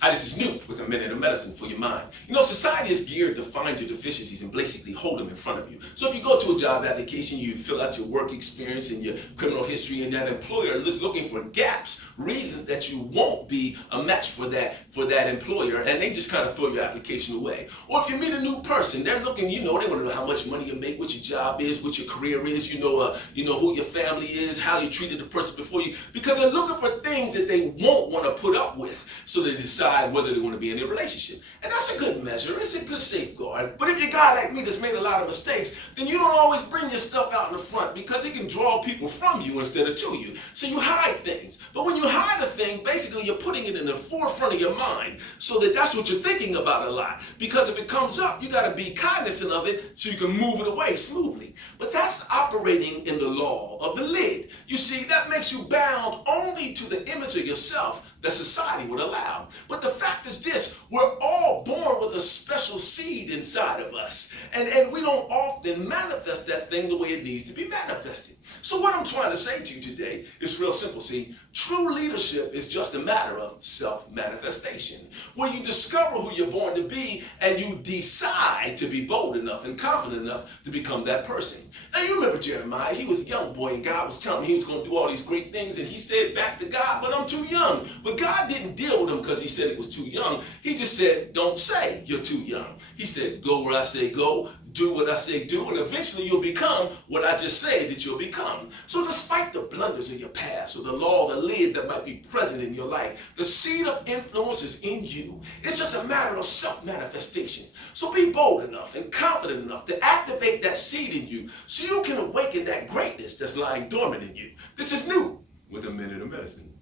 Hi, this is Newt with a minute of medicine for your mind. You know, society is geared to find your deficiencies and basically hold them in front of you. So if you go to a job application, you fill out your work experience and your criminal history, and that employer is looking for gaps, reasons that you won't be a match for that employer, and they just kind of throw your application away. Or if you meet a new person, they're looking, they want to know how much money you make, what your job is, what your career is, who your family is, how you treated the person before you, because they're looking for things that they won't want to put up with, so they decide whether they want to be in a relationship. And that's a good measure. It's a good safeguard. But if you're a guy like me that's made a lot of mistakes, then you don't always bring your stuff out in the front because it can draw people from you instead of to you. So you hide things. But when you hide a thing, basically you're putting it in the forefront of your mind so that that's what you're thinking about a lot. Because if it comes up, you got to be cognizant of it so you can move it away smoothly. But that's operating in the law of the lid. You see, that makes you bound only to the image of yourself that society would allow. But the fact is this: we're all born with a special seed inside of us. And we don't often manifest that thing the way it needs to be manifested. So what I'm trying to say to you today is real simple. See, true leadership is just a matter of self-manifestation, where you discover who you're born to be and you decide to be bold enough and confident enough to become that person. Now you remember Jeremiah. He was a young boy and God was telling him he was going to do all these great things, and he said back to God, but I'm too young. But God didn't deal with him because he said he was too young. He just said, don't say you're too young. He said, go where I say go, do what I say do, and eventually you'll become what I just said that you'll become. So despite the blunders of your past or the law of the lid that might be present in your life, the seed of influence is in you. It's just a matter of self-manifestation. So be bold enough and confident enough to activate that seed in you so you can awaken that greatness that's lying dormant in you. This is New with a minute of medicine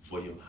for your mind.